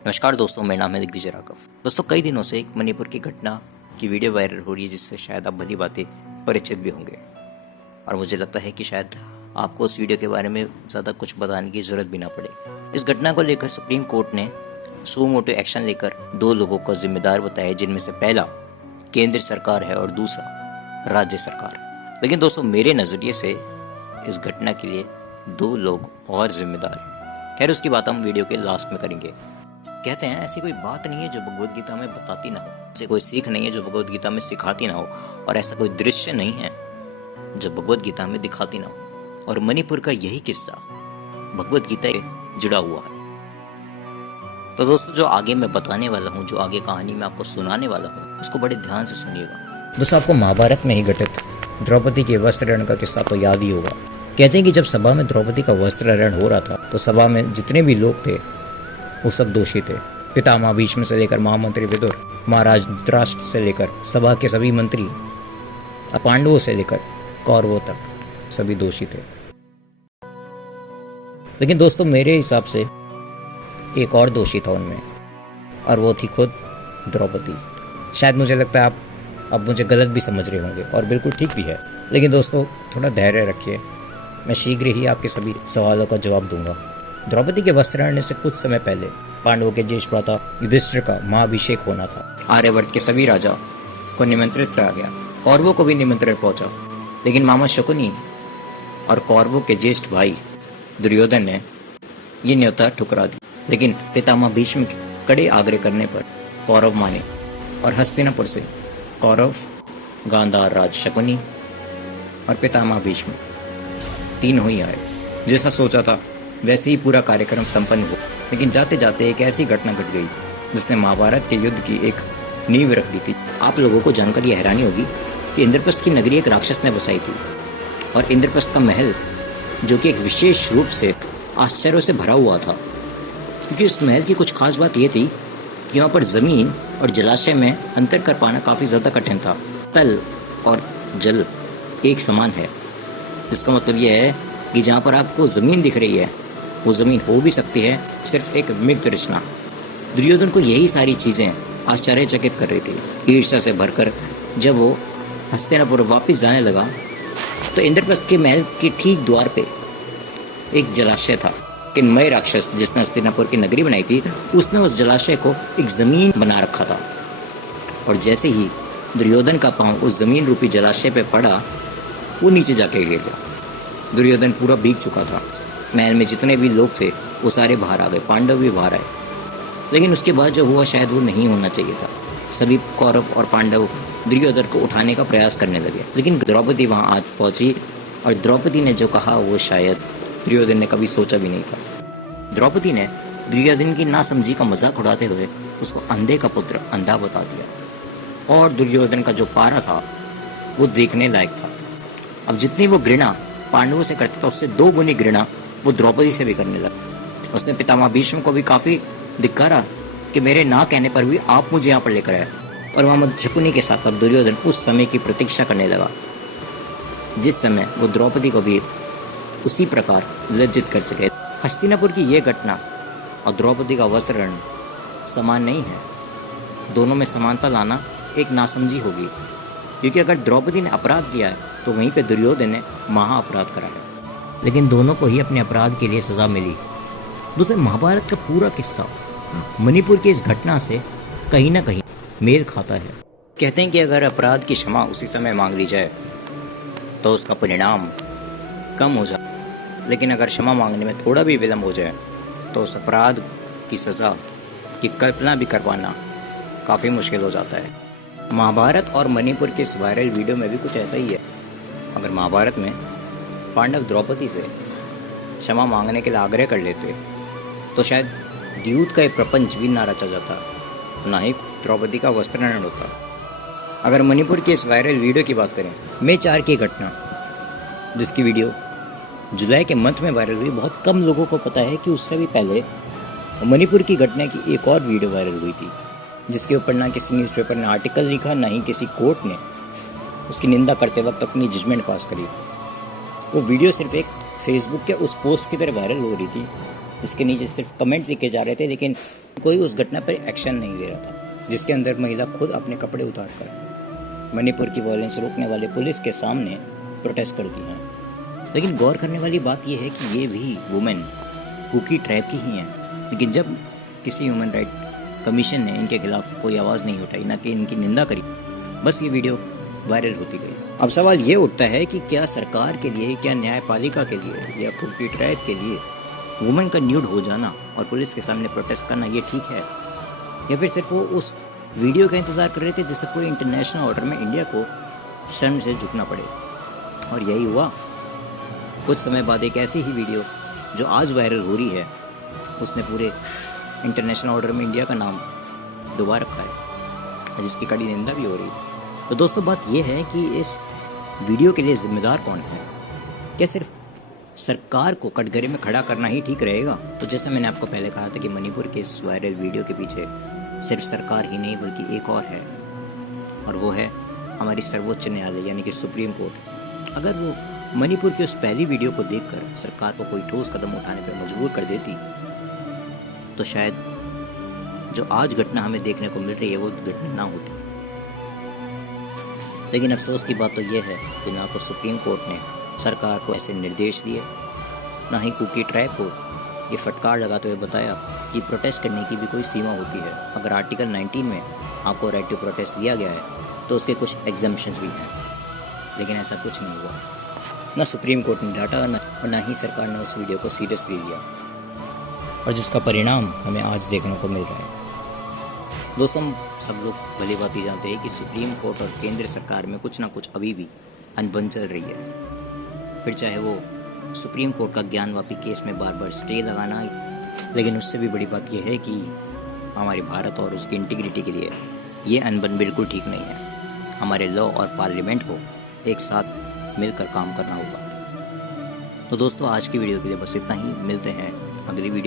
नमस्कार दोस्तों, मेरा नाम है दिग्विजय राघव। दोस्तों, कई दिनों से एक मणिपुर की घटना की वीडियो वायरल हो रही है जिससे शायद आप भली बातें परिचित भी होंगे। और मुझे लगता है कि शायद आपको उस वीडियो के बारे में ज़्यादा कुछ बताने की ज़रूरत भी ना पड़े। इस घटना को लेकर सुप्रीम कोर्ट ने सो मोटो एक्शन लेकर 2 लोगों को जिम्मेदार बताया, जिनमें से पहला केंद्र सरकार है और दूसरा राज्य सरकार। लेकिन दोस्तों, मेरे नज़रिए से इस घटना के लिए 2 लोग और जिम्मेदार हैं। खैर, उसकी बात हम वीडियो के लास्ट में करेंगे। कहते हैं ऐसी कोई बात नहीं है जो भगवत गीता में बताती ना हो, ऐसी कोई सीख नहीं है जो भगवत गीता में सिखाती ना हो, और ऐसा कोई दृश्य नहीं है जो भगवत गीता में दिखाती ना हो। और मणिपुर का यही किस्सा भगवत गीता से जुड़ा हुआ है। तो दोस्तों, जो आगे मैं बताने वाला हूँ, जो आगे कहानी मैं आपको सुनाने वाला हूँ, उसको बड़े ध्यान से सुनिएगा। दोस्तों, आपको महाभारत में ही घटित द्रौपदी के वस्त्रहरण का किस्सा तो याद ही होगा। कहते हैं कि जब सभा में द्रौपदी का वस्त्रहरण हो रहा था तो सभा में जितने भी लोग थे वो सब दोषी थे। पितामह भीष्म से लेकर महामंत्री विदुर, महाराज धृतराष्ट्र से लेकर सभा के सभी मंत्री, पांडवों से लेकर कौरवों तक सभी दोषी थे। लेकिन दोस्तों, मेरे हिसाब से एक और दोषी था उनमें, और वो थी खुद द्रौपदी। शायद मुझे लगता है आप अब मुझे गलत भी समझ रहे होंगे, और बिल्कुल ठीक भी है। लेकिन दोस्तों, थोड़ा धैर्य रखिए, मैं शीघ्र ही आपके सभी सवालों का जवाब दूंगा। द्रौपदी के वस्त्रहरण से कुछ समय पहले पांडवों के ज्येष्ठ भ्राता युधिष्ठिर का महाअभिषेक होना था। आर्यवर्त के सभी राजा को निमंत्रित करा गया, कौरवों को भी निमंत्रण पहुंचा। लेकिन मामा शकुनी और कौरवों के ज्येष्ठ भाई दुर्योधन ने ये न्योता ठुकरा दी। लेकिन पितामह भीष्म के कड़े आग्रह करने पर कौरव माने, और हस्तिनापुर से कौरव, गांधार राज शकुनी और पितामह भीष्म तीनों ही आए। जैसा सोचा था वैसे ही पूरा कार्यक्रम संपन्न हुआ। लेकिन जाते जाते एक ऐसी घटना घट गई जिसने महाभारत के युद्ध की एक नींव रख दी थी। आप लोगों को जानकर यह हैरानी होगी कि इंद्रप्रस्थ की नगरी एक राक्षस ने बसाई थी, और इंद्रप्रस्थ का महल, जो कि एक विशेष रूप से आश्चर्यों से भरा हुआ था, क्योंकि उस महल की कुछ खास बात यह थी कि वहाँ पर जमीन और जलाशय में अंतर कर पाना काफी ज्यादा कठिन था। तल और जल एक समान है। इसका मतलब यह है कि जहाँ पर आपको जमीन दिख रही है वो जमीन हो भी सकती है सिर्फ एक मिक्त रचना। दुर्योधन को यही सारी चीजें आश्चर्यचकित कर रही थी। ईर्ष्या से भरकर जब वो हस्तिनापुर वापस जाने लगा तो इंद्रप्रस्थ के महल के ठीक द्वार पे एक जलाशय था। किन्मय राक्षस जिसने हस्तिनापुर की नगरी बनाई थी, उसने उस जलाशय को एक जमीन बना रखा था। और जैसे ही दुर्योधन का पांव उस जमीन रूपी जलाशय पे पड़ा, वो नीचे जाके गिर गया। दुर्योधन पूरा भीग चुका था। महल में जितने भी लोग थे वो सारे बाहर आ गए, पांडव भी बाहर आए। लेकिन उसके बाद जो हुआ शायद वो नहीं होना चाहिए था। सभी कौरव और पांडव दुर्योधन को उठाने का प्रयास करने लगे, लेकिन द्रौपदी वहां आज पहुंची, और द्रौपदी ने जो कहा वो शायद दुर्योधन ने कभी सोचा भी नहीं था। द्रौपदी ने दुर्योधन की नासमझी का मजाक उड़ाते हुए उसको अंधे का पुत्र अंधा बता दिया, और दुर्योधन का जो पारा था वो देखने लायक था। अब जितनी वो घृणा पांडवों से करता था, उससे 2 गुनी घृणा वो द्रौपदी से भी करने लगा। उसने पितामह भीष्म को भी काफी धिक्कारा कि मेरे ना कहने पर भी आप मुझे यहाँ पर लेकर आए। और मामा शकुनी के साथ अब दुर्योधन उस समय की प्रतीक्षा करने लगा जिस समय वो द्रौपदी को भी उसी प्रकार लज्जित कर सके। हस्तिनापुर की यह घटना और द्रौपदी का वस्त्रहरण समान नहीं है। दोनों में समानता लाना एक नासमझी होगी, क्योंकि अगर द्रौपदी ने अपराध किया है तो वहीं पे दुर्योधन ने महा अपराध करा है। लेकिन दोनों को ही अपने अपराध के लिए सजा मिली। दूसरे, महाभारत का पूरा किस्सा मणिपुर की इस घटना से कहीं ना कहीं मेल खाता है। कहते हैं कि अगर अपराध की क्षमा उसी समय मांग ली जाए तो उसका परिणाम कम हो जाए, लेकिन अगर क्षमा मांगने में थोड़ा भी विलंब हो जाए तो उस अपराध की सजा की कल्पना भी कर पाना काफ़ी मुश्किल हो जाता है। महाभारत और मणिपुर के इस वायरल वीडियो में भी कुछ ऐसा ही है। अगर महाभारत में पांडव द्रौपदी से क्षमा मांगने के लिए आग्रह कर लेते तो शायद द्यूत का एक प्रपंच भी ना रचा जाता, ना ही द्रौपदी का वस्त्रहरण होता। अगर मणिपुर के इस वायरल वीडियो की बात करें, मई 4 की घटना, जिसकी वीडियो जुलाई के मंथ में वायरल हुई, बहुत कम लोगों को पता है कि उससे भी पहले मणिपुर की घटना की एक और वीडियो वायरल हुई थी, जिसके ऊपर ना किसी न्यूज़पेपर ने आर्टिकल लिखा, ना ही किसी कोर्ट ने उसकी निंदा करते वक्त अपनी जजमेंट पास करी। वो वीडियो सिर्फ एक फेसबुक के उस पोस्ट की तरह वायरल हो रही थी उसके नीचे सिर्फ कमेंट लिखे जा रहे थे, लेकिन कोई उस घटना पर एक्शन नहीं ले रहा था, जिसके अंदर महिला खुद अपने कपड़े उतार कर मणिपुर की वायलेंस रोकने वाले पुलिस के सामने प्रोटेस्ट करती हैं। लेकिन गौर करने वाली बात यह है कि ये भी वुमेन कुकी ट्राइब की ही हैं, लेकिन जब किसी ह्यूमन राइट कमीशन ने इनके खिलाफ कोई आवाज़ नहीं उठाई, ना कि इनकी निंदा करी, बस ये वीडियो वायरल होती गई। अब सवाल ये उठता है कि क्या सरकार के लिए, क्या न्यायपालिका के लिए या कुकी ट्राइब के लिए वुमेन का न्यूड हो जाना और पुलिस के सामने प्रोटेस्ट करना ये ठीक है, या फिर सिर्फ वो उस वीडियो का इंतज़ार कर रहे थे जिससे कोई इंटरनेशनल ऑर्डर में इंडिया को शर्म से झुकना पड़े। और यही हुआ। कुछ समय बाद एक ऐसी ही वीडियो जो आज वायरल हो रही है, उसने पूरे इंटरनेशनल ऑर्डर में इंडिया का नाम डुबा रखा है, जिसकी कड़ी निंदा भी हो रही है। तो दोस्तों, बात यह है कि इस वीडियो के लिए जिम्मेदार कौन है? क्या सिर्फ सरकार को कटघरे में खड़ा करना ही ठीक रहेगा? तो जैसे मैंने आपको पहले कहा था कि मणिपुर के इस वायरल वीडियो के पीछे सिर्फ सरकार ही नहीं बल्कि एक और है, और वो है हमारी सर्वोच्च न्यायालय यानी कि सुप्रीम कोर्ट। अगर वो मणिपुर की उस पहली वीडियो को देखकर सरकार को कोई ठोस कदम उठाने पर मजबूर कर देती, तो शायद जो आज घटना हमें देखने को मिल रही है वो घटना ना होती। लेकिन अफसोस की बात तो ये है कि ना तो सुप्रीम कोर्ट ने सरकार को ऐसे निर्देश दिए, ना ही कुकी ट्राइब को ये फटकार लगाते हुए बताया कि प्रोटेस्ट करने की भी कोई सीमा होती है। अगर आर्टिकल 19 में आपको राइट टू प्रोटेस्ट दिया गया है तो उसके कुछ एग्जम्पशंस भी हैं, लेकिन ऐसा कुछ नहीं हुआ। ना सुप्रीम कोर्ट ने डांटा और ना ही सरकार ने उस वीडियो को सीरियसली लिया, और जिसका परिणाम हमें आज देखने को मिल रहा है। दोस्तों, सब लोग भली बात ही जानते हैं कि सुप्रीम कोर्ट और केंद्र सरकार में कुछ ना कुछ अभी भी अनबन चल रही है। फिर चाहे वो सुप्रीम कोर्ट का ज्ञानवापी केस में बार बार स्टे लगाना, लेकिन उससे भी बड़ी बात यह है कि हमारे भारत और उसकी इंटीग्रिटी के लिए ये अनबन बिल्कुल ठीक नहीं है। हमारे लॉ और पार्लियामेंट को एक साथ मिलकर काम करना होगा। तो दोस्तों, आज की वीडियो के लिए बस इतना ही। मिलते हैं अगली वीडियो।